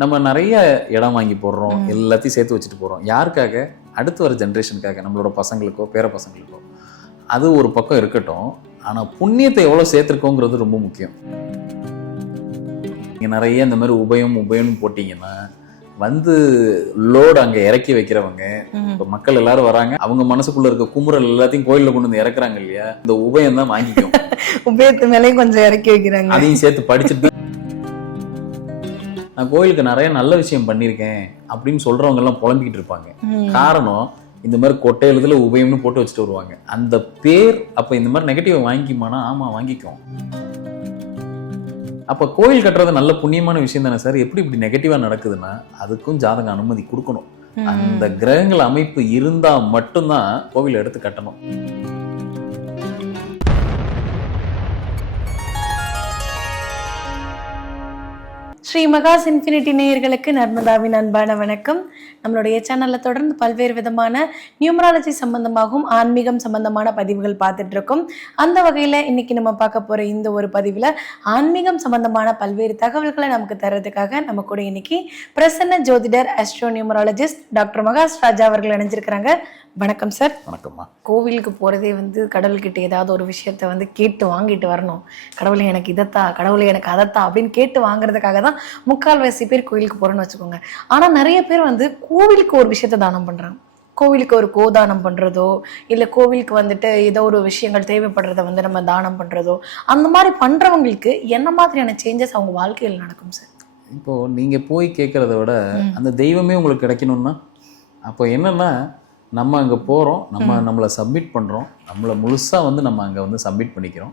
நம்ம நிறைய இடம் வாங்கி போடுறோம், எல்லாத்தையும் சேர்த்து வச்சுட்டு போகிறோம். யாருக்காக? அடுத்து வர ஜென்ரேஷனுக்காக, நம்மளோட பசங்களுக்கோ பேர பசங்களுக்கோ. அது ஒரு பக்கம் இருக்கட்டும். ஆனால் புண்ணியத்தை எவ்வளோ சேர்த்துருக்கோங்கிறது ரொம்ப முக்கியம். நீங்கள் நிறைய இந்த மாதிரி உபயம்னு போட்டிங்கன்னா லோடு அங்கே இறக்கி வைக்கிறவங்க, இப்போ மக்கள் எல்லாரும் வராங்க, அவங்க மனசுக்குள்ள இருக்க குமுறல் எல்லாத்தையும் கோயிலில் கொண்டு வந்து இறக்குறாங்க இல்லையா, இந்த உபயம் தான் வாங்கிக்கும். உபயத்து மேலேயும் கொஞ்சம் இறக்கி வைக்கிறாங்க. அதையும் சேர்த்து படிச்சுட்டு நான் கோயிலுக்கு நிறைய நல்ல விஷயம் பண்ணியிருக்கேன் அப்படின்னு சொல்றவங்க எல்லாம் புலம்பிக்கிட்டு இருப்பாங்க. காரணம், இந்த மாதிரி கொட்டை எழுதுல உபயம்னு போட்டு வச்சுட்டு வருவாங்க. அந்த பேர் அப்ப இந்த மாதிரி நெகட்டிவ் வாங்கிக்குமானா? ஆமா, வாங்கிக்கும். அப்ப கோயில் கட்டுறது நல்ல புண்ணியமான விஷயம் தானே சார். எப்படி இப்படி நெகட்டிவா நடக்குதுன்னா அதுக்கும் ஜாதக அனுமதி கொடுக்கணும். அந்த கிரகங்கள் அமைப்பு இருந்தா மட்டும்தான் கோவில் எடுத்து கட்டணும். ஸ்ரீ மகாஸ் இன்ஃபினிட்டி நேயர்களுக்கு நர்மதாவின் அன்பான வணக்கம். நம்மளுடைய சேனல்ல தொடர்ந்து பல்வேறு விதமான நியூமராலஜி சம்பந்தமாகவும் ஆன்மீகம் சம்பந்தமான பதிவுகள் பார்த்துட்டு இருக்கோம். அந்த வகையில இன்னைக்கு நம்ம பார்க்க போற இந்த ஒரு பதிவுல ஆன்மீகம் சம்பந்தமான பல்வேறு தகவல்களை நமக்கு தர்றதுக்காக நம்ம கூட இன்னைக்கு பிரசன்ன ஜோதிடர் ஆஸ்ட்ரோ நியூமராலஜிஸ்ட் டாக்டர் மகாஸ் ராஜா அவர்கள் இணைஞ்சிருக்கிறாங்க. வணக்கம் சார். வணக்கம்மா. கோவிலுக்கு போறதே கடவுள்கிட்ட ஏதாவது ஒரு விஷயத்த கேட்டு வாங்கிட்டு வரணும். கடவுளை எனக்கு இதத்தா, கடவுளை எனக்கு அதத்தா அப்படின்னு கேட்டு வாங்குறதுக்காக தான் முக்கால்வாசி பேர் கோவிலுக்கு போறோம்னு வச்சுக்கோங்க. ஆனா நிறைய பேர் கோவிலுக்கு ஒரு விஷயத்த தானம் பண்றாங்க. கோவிலுக்கு ஒரு கோதானம் பண்றதோ, இல்ல கோவிலுக்கு ஏதோ ஒரு விஷயங்கள் தேவைப்படுறத நம்ம தானம் பண்றதோ, அந்த மாதிரி பண்றவங்களுக்கு என்ன மாதிரியான சேஞ்சஸ் அவங்க வாழ்க்கையில் நடக்கும் சார்? இப்போ நீங்க போய் கேட்கறத விட அந்த தெய்வமே உங்களுக்கு கிடைக்கணும்னா, அப்போ என்னன்னா, நம்ம அங்கே போகிறோம், நம்மளை சப்மிட் பண்ணுறோம், நம்மளை முழுசாக நம்ம அங்கே சப்மிட் பண்ணிக்கிறோம்.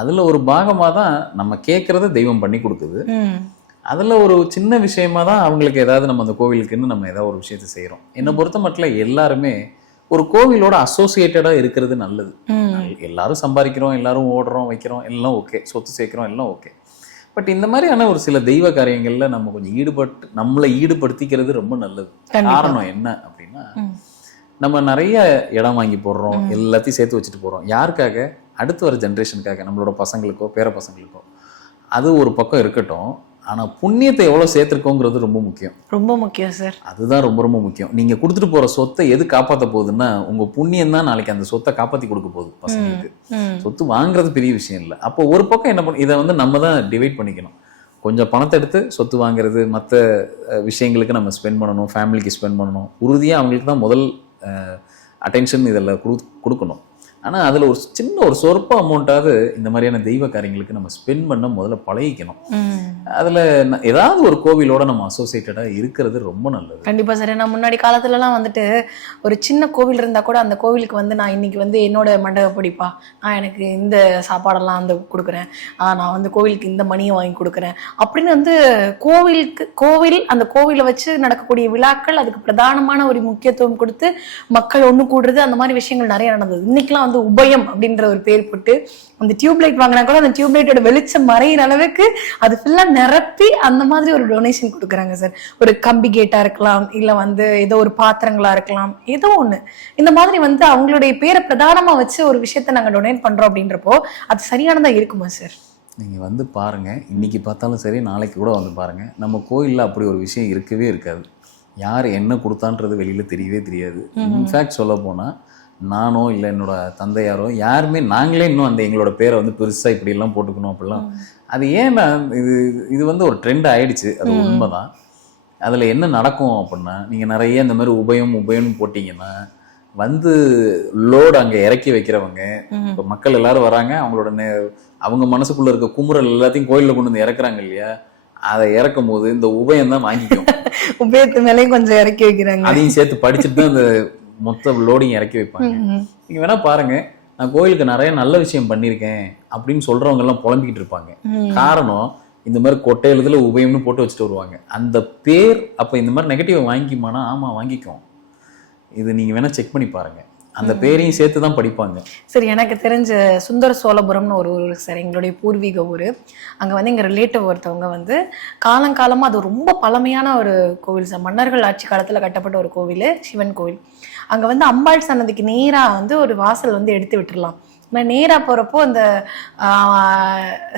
அதில் ஒரு பாகமாக தான் நம்ம கேட்குறத தெய்வம் பண்ணி கொடுக்குது. அதில் ஒரு சின்ன விஷயமா தான் அவங்களுக்கு ஏதாவது நம்ம அந்த கோவிலுக்குன்னு நம்ம ஏதாவது ஒரு விஷயத்தை செய்கிறோம். என்னை பொறுத்த மட்டும் எல்லாருமே ஒரு கோவிலோட அசோசியேட்டடாக இருக்கிறது நல்லது. எல்லாரும் சம்பாதிக்கிறோம், எல்லாரும் ஓடுறோம், வைக்கிறோம், எல்லாம் ஓகே, சொத்து சேர்க்கிறோம், எல்லாம் ஓகே. பட் இந்த மாதிரியான ஒரு சில தெய்வ காரியங்களில் நம்ம கொஞ்சம் நம்மளை ஈடுபடுத்திக்கிறது ரொம்ப நல்லது. காரணம் என்ன அப்படின்னா, நம்ம நிறைய இடம் வாங்கி போடுறோம், எல்லாத்தையும் சேர்த்து வச்சுட்டு போகிறோம். யாருக்காக? அடுத்து வர ஜென்ரேஷனுக்காக, நம்மளோட பசங்களுக்கோ பேர பசங்களுக்கோ. அது ஒரு பக்கம் இருக்கட்டும். ஆனால் புண்ணியத்தை எவ்வளோ சேர்த்துருக்கோங்கிறது ரொம்ப முக்கியம். ரொம்ப முக்கியம் சார். அதுதான் ரொம்ப ரொம்ப முக்கியம். நீங்கள் கொடுத்துட்டு போகிற சொத்தை எது காப்பாற்ற போகுதுன்னா, உங்கள் புண்ணியம் தான் நாளைக்கு அந்த சொத்தை காப்பாற்றி கொடுக்க போகுது பசங்களுக்கு. சொத்து வாங்குறது பெரிய விஷயம் இல்லை. அப்போ ஒரு பக்கம் என்ன பண்ண, இதை நம்ம தான் டிவைட் பண்ணிக்கணும். கொஞ்சம் பணத்தை எடுத்து சொத்து வாங்குறது, மற்ற விஷயங்களுக்கு நம்ம ஸ்பெண்ட் பண்ணணும், ஃபேமிலிக்கு ஸ்பெண்ட் பண்ணணும். உறுதியாக அவங்களுக்கு தான் முதல் அட்டென்ஷன் இதில் கொடுக்கணும். ஆனால் அதில் ஒரு சொற்ப அமௌண்ட்டாவது இந்த மாதிரியான தெய்வ காரியங்களுக்கு நம்ம ஸ்பெண்ட் பண்ண முதல்ல பழகிக்கணும். அதில் ஏதாவது ஒரு கோவிலோட நம்ம அசோசியேட்டடாக இருக்கிறது ரொம்ப நல்லது. கண்டிப்பாக சார். நான் முன்னாடி காலத்துலலாம் ஒரு சின்ன கோவில் இருந்தால் கூட அந்த கோவிலுக்கு நான் இன்னைக்கு என்னோட மண்டபப்படிப்பா, நான் எனக்கு இந்த சாப்பாடெல்லாம் கொடுக்குறேன், நான் கோவிலுக்கு இந்த மணியை வாங்கி கொடுக்குறேன் அப்படின்னு கோவில் அந்த கோவிலை வச்சு நடக்கக்கூடிய விழாக்கள், அதுக்கு பிரதானமான ஒரு முக்கியத்துவம் கொடுத்து மக்கள் ஒன்று கூடுறது, அந்த மாதிரி விஷயங்கள் நிறைய நடந்தது. இன்னைக்கெல்லாம் உபயம் அப்படின்ற ஒரு பேர் போட்டு அந்த டியூப்லைட் வாங்கினா கூட அந்த டியூப்லைட்டோட வெளிச்சம் மறையிற அளவுக்கு அது ஃபுல்லா நிரப்பி அந்த மாதிரி ஒரு டொனேஷன் கொடுக்குறாங்க சார். ஒரு கம்பி கேட்டா இருக்கலாம், இல்ல ஏதோ ஒரு பாத்திரங்களா இருக்கலாம், ஏதோ ஒண்ணு இந்த மாதிரி அவங்களுடைய பேரை பிரதானமா வச்சு ஒரு விஷயத்த நாங்க டொனேட் பண்றோம் அப்படின்றப்போ அது சரியானதா இருக்குமா சார்? நீங்க பாருங்க, இன்னைக்கு பார்த்தாலும் சரி, நாளைக்கு கூட பாருங்க, நம்ம கோயில்ல அப்படி ஒரு விஷயம் இருக்கவே இருக்காது. யார் என்ன கொடுத்தான்றது வெளியில தெரியவே தெரியாது. இன்ஃபேக்ட் சொல்ல போனா, நானோ இல்லை என்னோட தந்தையாரோ யாருமே, நாங்களே இன்னும் எங்களோட பேரை பெருசா இப்படி எல்லாம் போட்டுக்கணும் அப்படிலாம். அது ஏன்னா இது ஒரு ட்ரெண்ட் ஆயிடுச்சு. அது உண்மைதான். அதுல என்ன நடக்கும் அப்படின்னா, நீங்க நிறைய இந்த மாதிரி உபயம்னு போட்டீங்கன்னா லோடு அங்க இறக்கி வைக்கிறவங்க, இப்போ மக்கள் எல்லாரும் வராங்க, அவங்க மனசுக்குள்ள இருக்க குமுறல் எல்லாத்தையும் கோயில்ல கொண்டு வந்து இறக்குறாங்க இல்லையா, அதை இறக்கும் போது இந்த உபயம் தான் வாங்கிக்கும். உபயத்து மேலேயும் கொஞ்சம் இறக்கி வைக்கிறாங்க. அதையும் சேர்த்து படிச்சுட்டு தான் அந்த மொத்த லோடிங் இறக்கி வைப்பாங்க. நீங்க வேணா பாருங்க, நான் கோயிலுக்கு நிறைய நல்ல விஷயம் பண்ணியிருக்கேன் அப்படின்னு சொல்றவங்க எல்லாம் புலம்பிக்கிட்டு இருப்பாங்க. காரணம், இந்த மாதிரி கொட்டை எழுதுல உபயம்னு போட்டு வச்சுட்டு வருவாங்க. அந்த பேர் அப்ப இந்த மாதிரி நெகட்டிவ் வாங்கிக்குமானா? ஆமா, வாங்கிக்கும். இது நீங்க வேணா செக் பண்ணி பாருங்க. அந்த பேரையும் சேர்த்து தான் படிப்பாங்க. சரி, எனக்கு தெரிஞ்ச சுந்தர சோழபுரம்னு ஒரு ஊர் சார், எங்களுடைய பூர்வீக ஊர். அங்கே எங்க ரிலேட்டிவ் ஒருத்தவங்க காலங்காலமாக அது ரொம்ப பழமையான ஒரு கோவில் சார். மன்னர்கள் ஆட்சி காலத்தில் கட்டப்பட்ட ஒரு கோவில், சிவன் கோவில். அங்கே அம்பாள் சன்னதிக்கு நேராக ஒரு வாசல் எடுத்து விட்டுடலாம். நான் நேரா போறப்போ அந்த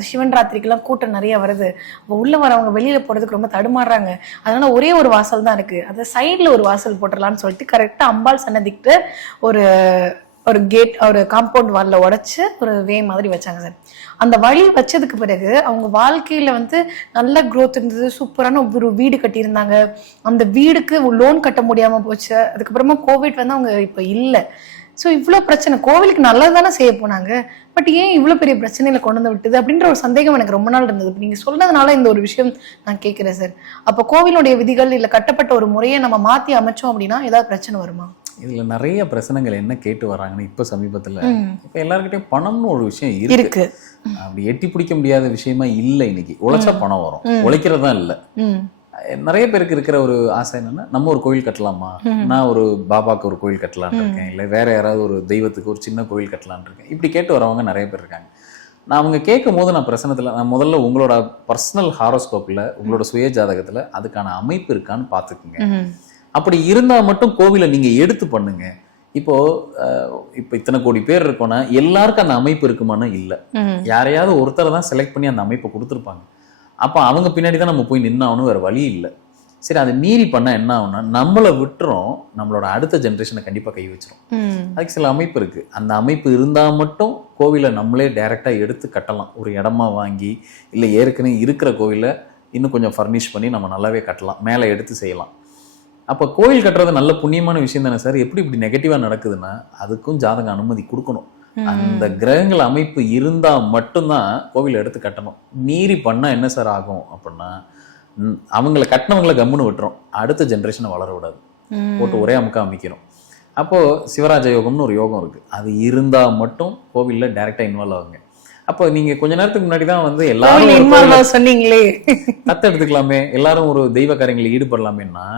சிவன் ராத்திரிக்கெல்லாம் கூட்டம் நிறைய வருது. அப்போ உள்ள வரவங்க வெளியில போறதுக்கு ரொம்ப தடுமாறுறாங்க. அதனால ஒரே ஒரு வாசல் தான் இருக்கு, அதை சைட்ல ஒரு வாசல் போட்டுடலாம்னு சொல்லிட்டு கரெக்டா அம்பாள் சன்னதிக்கிட்ட ஒரு ஒரு கேட், ஒரு காம்பவுண்ட் வால்ல உடைச்சு ஒரு வே மாதிரி வச்சாங்க சார். அந்த வழி வச்சதுக்கு பிறகு அவங்க வாழ்க்கையில வந்து நல்ல growth இருந்தது, சூப்பரான ஒரு வீடு கட்டியிருந்தாங்க. அந்த வீடுக்கு லோன் கட்ட முடியாம போச்சு. அதுக்கப்புறமா கோவிட் வந்து அவங்க இப்ப இல்லை. ஸோ இவ்வளோ பிரச்சனை, கோவிலுக்கு நல்லது தானே செய்ய போனாங்க, பட் ஏன் இவ்வளோ பெரிய பிரச்சனையில கொண்டு வந்து விட்டுது அப்படின்ற ஒரு சந்தேகம் எனக்கு ரொம்ப நாள் இருந்தது. இப்போ நீங்கள் சொன்னதுனால இந்த ஒரு விஷயம் நான் கேட்குறேன் சார். அப்போ கோவிலுடைய விதிகள் இல்லை கட்டப்பட்ட ஒரு முறையை நம்ம மாற்றி அமைச்சோம் அப்படின்னா ஏதாவது பிரச்சனை வருமா? இதில் நிறைய பிரச்சனைகள் என்ன கேட்டு வராங்கன்னு இப்போ சமீபத்தில் இப்போ எல்லாருக்கிட்டையும் பணம்னு ஒரு விஷயம் இருக்கு. அப்படி எட்டி பிடிக்க முடியாத விஷயமா இல்லை. இன்னைக்கு உழைச்சா பணம் வரும், உழைக்கிறதா இல்லை. நிறைய பேருக்கு இருக்கிற ஒரு ஆசை என்னன்னா, நம்ம ஒரு கோயில் கட்டலாமா, நான் ஒரு பாபாக்கு ஒரு கோயில் கட்டலான்னு இருக்கேன், இல்லை வேற யாராவது ஒரு தெய்வத்துக்கு ஒரு சின்ன கோயில் கட்டலான்னு இருக்கேன். இப்படி கேட்டு வரவங்க நிறைய பேர் இருக்காங்க. நான் அவங்க கேட்கும் போது நான் பிரசனத்தில் நான் முதல்ல உங்களோட பர்சனல் ஹாரோஸ்கோப்பில் உங்களோட சுய ஜாதகத்தில் அதுக்கான அமைப்பு இருக்கான்னு பார்த்துக்குங்க. அப்படி இருந்தால் மட்டும் கோவிலை நீங்கள் எடுத்து பண்ணுங்க. இப்போ இத்தனை கோடி பேர் இருக்கோன்னா எல்லாருக்கும் அந்த அமைப்பு இருக்குமானா இல்லை. யாரையாவது ஒருத்தரை தான் செலக்ட் பண்ணி அந்த அமைப்பை கொடுத்துருப்பாங்க. அப்போ அவங்க பின்னாடி தான் நம்ம போய் நின்னாகணும், வேறு வழி இல்லை. சரி, அதை மீறி பண்ணால் என்ன ஆகும்னா நம்மளை விட்டுறோம், நம்மளோட அடுத்த ஜென்ரேஷனை கண்டிப்பாக கை வச்சிரும். அதுக்கு சில அமைப்பு இருக்குது. அந்த அமைப்பு இருந்தால் மட்டும் கோவிலை நம்மளே டைரெக்டாக எடுத்து கட்டலாம். ஒரு இடமா வாங்கி, இல்லை ஏற்கனவே இருக்கிற கோவிலை இன்னும் கொஞ்சம் ஃபர்னிஷ் பண்ணி நம்ம நல்லாவே கட்டலாம், மேலே எடுத்து செய்யலாம். அப்போ கோயில் கட்டுறது நல்ல புண்ணியமான விஷயம் தானே சார். எப்படி இப்படி நெகட்டிவாக நடக்குதுன்னா அதுக்கும் ஜாதகம் அனுமதி கொடுக்கணும். அந்த கிரகங்கள் அமைப்பு இருந்தா மட்டும்தான் கோவில் எடுத்து கட்டணும். மீறி பண்ணா என்ன சார் ஆகும் அப்படின்னா, அவங்கள கட்டினவங்களை கம்முன்னு விட்டுரும், அடுத்த ஜென்ரேஷனை வளர விடாது, போட்டு ஒரே அமுக்கா அமைக்கணும். அப்போ சிவராஜ யோகம்னு ஒரு யோகம் இருக்கு, அது இருந்தா மட்டும் கோவில்ல டைரக்டா இன்வால்வ் ஆகுங்க. அப்போ நீங்க கொஞ்ச நேரத்துக்கு முன்னாடி தான் வந்து எல்லாரும் சொன்னீங்களே கத்த எடுத்துக்கலாமே, எல்லாரும் ஒரு தெய்வ காரியங்களில் ஈடுபடலாமேன்னா,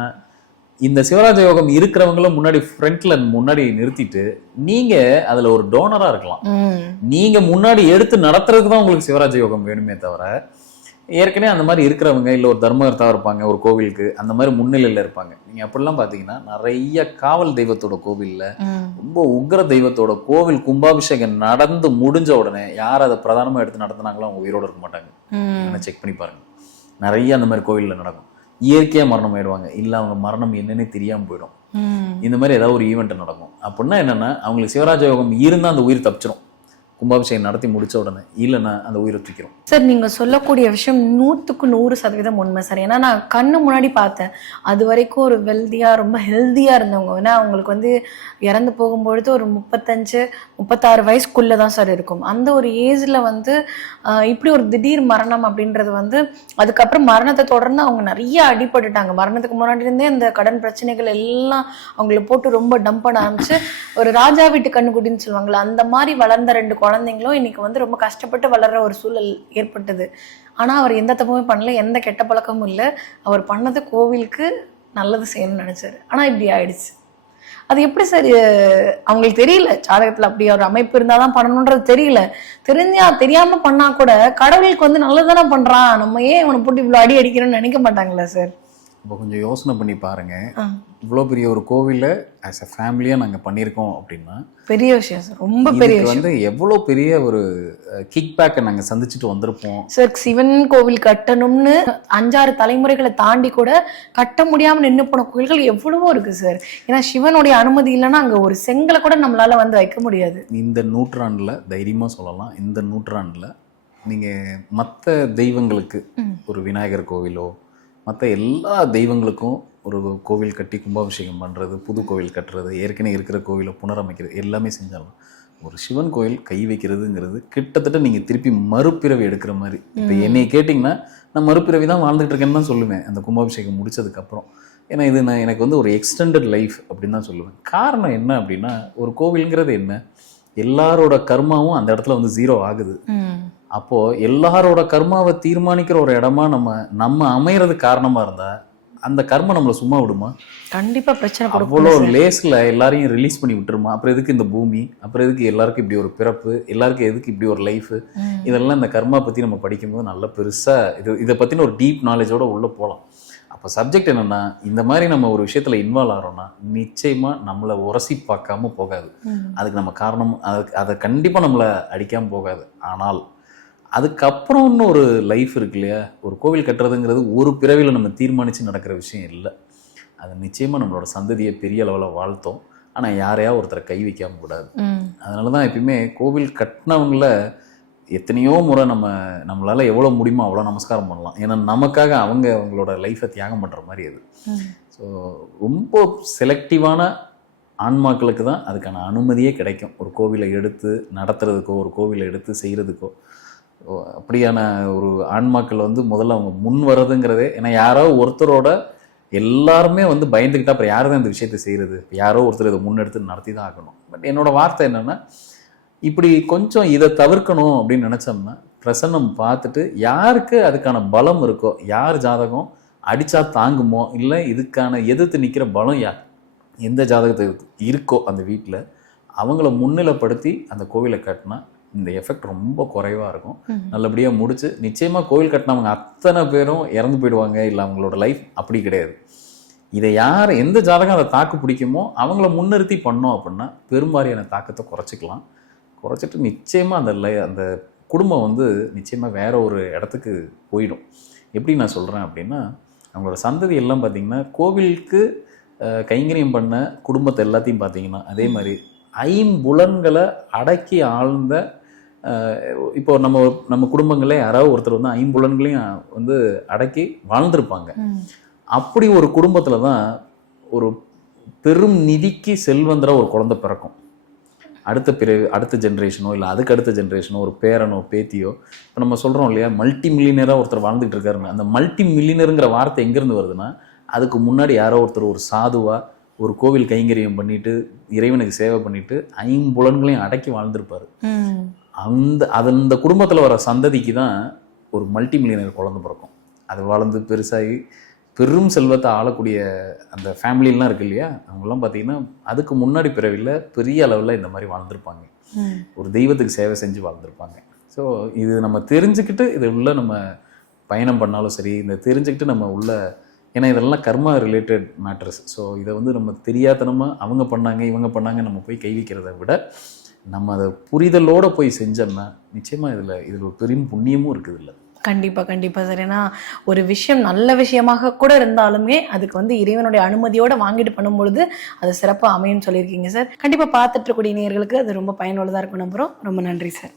இந்த சிவராஜ யோகம் இருக்கிறவங்களும் முன்னாடி நிறுத்திட்டு நீங்க அதுல ஒரு டோனரா இருக்கலாம். நீங்க முன்னாடி எடுத்து நடத்துறதுக்கு தான் உங்களுக்கு சிவராஜ யோகம் வேணுமே தவிர, ஏற்கனவே அந்த மாதிரி இருக்கிறவங்க இல்ல ஒரு தர்மகர்த்தா இருப்பாங்க ஒரு கோவிலுக்கு, அந்த மாதிரி முன்னிலையில இருப்பாங்க. நீங்க அப்படிலாம் பாத்தீங்கன்னா நிறைய காவல் தெய்வத்தோட கோவில்ல, ரொம்ப உக்ர தெய்வத்தோட கோவில் கும்பாபிஷேகம் நடந்து முடிஞ்ச உடனே யார் அதை பிரதானமா எடுத்து நடத்தினாங்களோ அவங்க உயிரோட இருக்க மாட்டாங்க. செக் பண்ணி பாருங்க, நிறைய அந்த மாதிரி கோவில்ல நடக்கும். இயற்கையா மரணம் ஆயிடுவாங்க, இல்ல அவங்க மரணம் என்னன்னு தெரியாம போயிடும். இந்த மாதிரி ஏதாவது ஒரு ஈவெண்ட் நடக்கும். அப்படின்னா என்னன்னா, அவங்களுக்கு சிவராஜ யோகம் இருந்தா அந்த உயிர் தப்பிச்சிடும், கும்பாபிஷேகம் நடத்தி முடிச்ச உடனே. இல்லைன்னா அந்த உயிரை தூக்கிறோம். சார் நீங்க சொல்லக்கூடிய விஷயம் 100% உண்மை சார். ஏன்னா நான் கண்ணு முன்னாடி பார்த்தேன், அது வரைக்கும் ஒரு வெல்தியா ரொம்ப ஹெல்தியா இருந்தவங்க, ஏன்னா அவங்களுக்கு வந்து இறந்து போகும்பொழுது ஒரு 35-36 வயசுக்குள்ளதான் சார் இருக்கும். அந்த ஒரு ஏஜ்ல வந்து இப்படி ஒரு திடீர் மரணம் அப்படின்றது வந்து, அதுக்கப்புறம் மரணத்தை தொடர்ந்து அவங்க நிறைய அடிபட்டுட்டாங்க. மரணத்துக்கு முன்னாடி இருந்தே அந்த கடன் பிரச்சனைகள் எல்லாம் அவங்களை போட்டு ரொம்ப டம்ப் பண்ண ஆரம்பிச்சு, ஒரு ராஜா வீட்டு கண்ணுக்குட்டின்னு சொல்லுவாங்களே, அந்த மாதிரி வளர்ந்த 2 குழந்தைங்களும் இன்னைக்கு வந்து ரொம்ப கஷ்டப்பட்டு வளர்ற ஒரு சூழல் ஏற்பட்டது. ஆனா அவர் எந்த தப்புமே பண்ணல, எந்த கெட்ட பழக்கமும் இல்லை. அவர் பண்ணது கோவிலுக்கு நல்லது செய்யணும்னு நினைச்சாரு, ஆனா இப்படி ஆயிடுச்சு. அது எப்படி சார்? அவங்களுக்கு தெரியல ஜாதகத்துல அப்படி ஒரு அமைப்பு இருந்தாதான் பண்ணணும்ன்றது தெரியல. தெரியாம பண்ணா கூட கடவுளுக்கு வந்து நல்லதானே பண்றான், நம்ம ஏன் அவனை போட்டு இவ்வளவு அடி அடிக்கிறோம்னு நினைக்க மாட்டாங்களா சார்? இப்போ கொஞ்சம் யோசனை பண்ணி பாருங்க, இவ்வளோ பெரிய ஒரு கோவில ஆஸ் அ ஃபேமிலியா நாங்க பண்ணியிருக்கோம் அப்படின்னா பெரிய விஷயம் சார், ரொம்ப பெரிய விஷயம். வந்து எவ்வளோ பெரிய ஒரு கிக் பேக்கை நாங்க சந்திச்சுட்டு வந்திருப்போம் சார். சிவன் கோவில் கட்டணும்னு 5-6 தலைமுறைகளை தாண்டி கூட கட்ட முடியாம நின்று போன கோயில்கள் எவ்வளவோ இருக்கு சார். ஏன்னா சிவனுடைய அனுமதி இல்லைன்னா அங்க ஒரு செங்கலை கூட நம்மளால வந்து வைக்க முடியாது. இந்த நூற்றாண்டுல தைரியமா சொல்லலாம், இந்த நூற்றாண்டுல நீங்க மற்ற தெய்வங்களுக்கு ஒரு விநாயகர் கோவிலோ மற்ற எல்லா தெய்வங்களுக்கும் ஒரு கோவில் கட்டி கும்பாபிஷேகம் பண்ணுறது, புது கோவில் கட்டுறது, ஏற்கனவே இருக்கிற கோவிலை புனரமைக்கிறது எல்லாமே செஞ்சாலும் ஒரு சிவன் கோயில் கை வைக்கிறதுங்கிறது கிட்டத்தட்ட நீங்கள் திருப்பி மறுபிறவி எடுக்கிற மாதிரி. இப்போ என்னை கேட்டிங்கன்னா நான் மறுபிறவி தான் வாழ்ந்துட்டு இருக்கேன்னு தான் சொல்லுவேன் அந்த கும்பாபிஷேகம் முடிச்சதுக்கப்புறம். ஏன்னா இது எனக்கு வந்து ஒரு எக்ஸ்டெண்டட் லைஃப் அப்படின்னு தான் சொல்லுவேன். காரணம் என்ன அப்படின்னா, ஒரு கோவிலுங்கிறது என்ன, எல்லாரோட கர்மாவும் அந்த இடத்துல வந்து 0 ஆகுது. அப்போ எல்லாரோட கர்மாவை தீர்மானிக்கிற ஒரு இடமா நம்ம அமையறது காரணமா இருந்தா அந்த கர்மம் நம்மளை சும்மா விடுமா? கண்டிப்பா பிரச்சனை. அவ்வளோ லேஸ்ல எல்லாரையும் ரிலீஸ் பண்ணி விட்டுருமா? அப்புறம் எதுக்கு இந்த பூமி, அப்புறம் எதுக்கு எல்லாருக்கும் இப்படி ஒரு பிறப்பு, எல்லாருக்கும் எதுக்கு இப்படி ஒரு லைஃப்? இதெல்லாம் இந்த கர்மா பத்தி நம்ம படிக்கும்போது நல்ல பெருசா இதை பத்தின ஒரு டீப் நாலேஜோட உள்ள போகலாம். அப்போ சப்ஜெக்ட் என்னன்னா, இந்த மாதிரி நம்ம ஒரு விஷயத்துல இன்வால்வ் ஆகிறோம்னா நிச்சயமா நம்மளை உரசி பார்க்காம போகாது. அதுக்கு நம்ம காரணம் அதை கண்டிப்பா நம்மளை அடிக்காம போகாது. ஆனால் அதுக்கப்புறம் இன்னும் ஒரு லைஃப் இருக்கு இல்லையா? ஒரு கோவில் கட்டுறதுங்கிறது ஒரு பிறவியில் நம்ம தீர்மானித்து நடக்கிற விஷயம் இல்லை. அது நிச்சயமாக நம்மளோட சந்ததியை பெரிய அளவில் வாழ்த்தோம். ஆனால் யாரையா ஒருத்தரை கை வைக்காம கூடாது. அதனால தான் எப்பயுமே கோவில் கட்டினவங்கள எத்தனையோ முறை நம்மளால் எவ்வளோ முடியுமோ அவ்வளோ நமஸ்காரம் பண்ணலாம். ஏன்னா நமக்காக அவங்களோட லைஃப்பை தியாகம் பண்ணுற மாதிரி அது. ஸோ ரொம்ப செலக்டிவான ஆன்மாக்களுக்கு தான் அதுக்கான அனுமதியே கிடைக்கும். ஒரு கோவிலை எடுத்து நடத்துறதுக்கோ, ஒரு கோவிலை எடுத்து செய்கிறதுக்கோ. அப்படியான ஒரு ஆன்மாக்கள் முதல்ல அவங்க முன் வர்றதுங்கிறதே, ஏன்னா யாரோ ஒருத்தரோட எல்லாருமே பயந்துக்கிட்டா அப்புறம் யாரு தான் இந்த விஷயத்தை செய்கிறது? யாரோ ஒருத்தர் இதை முன்னெடுத்து நடத்தி தான் ஆகணும். பட் என்னோட வார்த்தை என்னன்னா, இப்படி கொஞ்சம் இதை தவிர்க்கணும் அப்படின்னு நினச்சோம்னா பிரசன்னம் பார்த்துட்டு யாருக்கு அதுக்கான பலம் இருக்கோ, யார் ஜாதகம் அடித்தா தாங்குமோ, இல்லை இதுக்கான எதிர்த்து நிற்கிற பலம் எந்த ஜாதகத்துக்கு இருக்கோ அந்த வீட்டில் அவங்கள முன்னிலைப்படுத்தி அந்த கோவிலை கட்டினா இந்த எஃபெக்ட் ரொம்ப குறைவாக இருக்கும். நல்லபடியாக முடிச்சு நிச்சயமாக கோவில் கட்டினவங்க அத்தனை பேரும் இறந்து போயிடுவாங்க, இல்லை அவங்களோட லைஃப் அப்படி கிடையாது. இதை எந்த ஜாதகம் அதை தாக்கு பிடிக்குமோ அவங்கள முன்னிறுத்தி பண்ணோம் அப்படின்னா பெரும்பாலான தாக்கத்தை குறைச்சிட்டு நிச்சயமாக அந்த குடும்பம் நிச்சயமாக வேற ஒரு இடத்துக்கு போயிடும். எப்படி நான் சொல்கிறேன் அப்படின்னா, அவங்களோட சந்ததி எல்லாம் பார்த்திங்கன்னா கோவிலுக்கு கைங்கரியம் பண்ண குடும்பத்தை எல்லாத்தையும் பார்த்தீங்கன்னா அதே மாதிரி ஐம்புலன்களை அடக்கி ஆழ்ந்த இப்போ நம்ம குடும்பங்களே யாராவது ஒருத்தர் ஐம்புலன்களையும் அடக்கி வாழ்ந்திருப்பாங்க. அப்படி ஒரு குடும்பத்துல தான் ஒரு பெரும் நிதிக்கு செல்வந்தரா ஒரு குழந்தை பிறக்கும். அடுத்த ஜென்ரேஷனோ இல்லை அதுக்கு அடுத்த ஜென்ரேஷனோ ஒரு பேரனோ பேத்தியோ. இப்போ நம்ம சொல்றோம் இல்லையா, மல்டி மில்லியனராக ஒருத்தர் வாழ்ந்துட்டு இருக்காருன்னு. அந்த மல்டி மில்லியனருங்கிற வார்த்தை எங்கேருந்து வருதுன்னா, அதுக்கு முன்னாடி யாரோ ஒருத்தர் ஒரு சாதுவா ஒரு கோவில் கைங்கரியம் பண்ணிட்டு இறைவனுக்கு சேவை பண்ணிட்டு ஐம்புலன்களையும் அடக்கி வாழ்ந்திருப்பாரு. அந்த குடும்பத்தில் வர சந்ததிக்கு தான் ஒரு மல்டி மில்லியனர் குழந்தை பிறக்கும். அது வளர்ந்து பெருசாகி பெரும் செல்வத்தை ஆளக்கூடிய அந்த ஃபேமிலிலாம் இருக்கு இல்லையா, அவங்கெல்லாம் பார்த்தீங்கன்னா அதுக்கு முன்னாடி பிறவியில் பெரிய அளவில் இந்த மாதிரி வாழ்ந்திருப்பாங்க. ஒரு தெய்வத்துக்கு சேவை செஞ்சு வாழ்ந்திருப்பாங்க. ஸோ இது நம்ம தெரிஞ்சுக்கிட்டு இது உள்ள நம்ம பயணம் பண்ணாலும் சரி, இந்த தெரிஞ்சுக்கிட்டு நம்ம உள்ள, ஏன்னா இதெல்லாம் கர்மா ரிலேட்டட் மேட்டர்ஸ். ஸோ இதை நம்ம தெரியாதனமாக அவங்க பண்ணாங்க இவங்க பண்ணாங்க நம்ம போய் கை வைக்கிறத விட நம்ம அதை புரிதலோடு போய் செஞ்சோம்னா நிச்சயமாக இதில் ஒரு பெரும் புண்ணியமும் இருக்குது இல்லை. கண்டிப்பாக சார். ஏன்னா ஒரு விஷயம் நல்ல விஷயமாக கூட இருந்தாலுமே அதுக்கு இறைவனுடைய அனுமதியோட வாங்கிட்டு பண்ணும்பொழுது அது சிறப்பாக அமையும் சொல்லியிருக்கீங்க சார். கண்டிப்பாக பார்த்துட்டு இருக்கக்கூடிய நேயர்களுக்கு அது ரொம்ப பயனுள்ளதாக இருக்கும் நம்புகிறோம். ரொம்ப நன்றி சார்.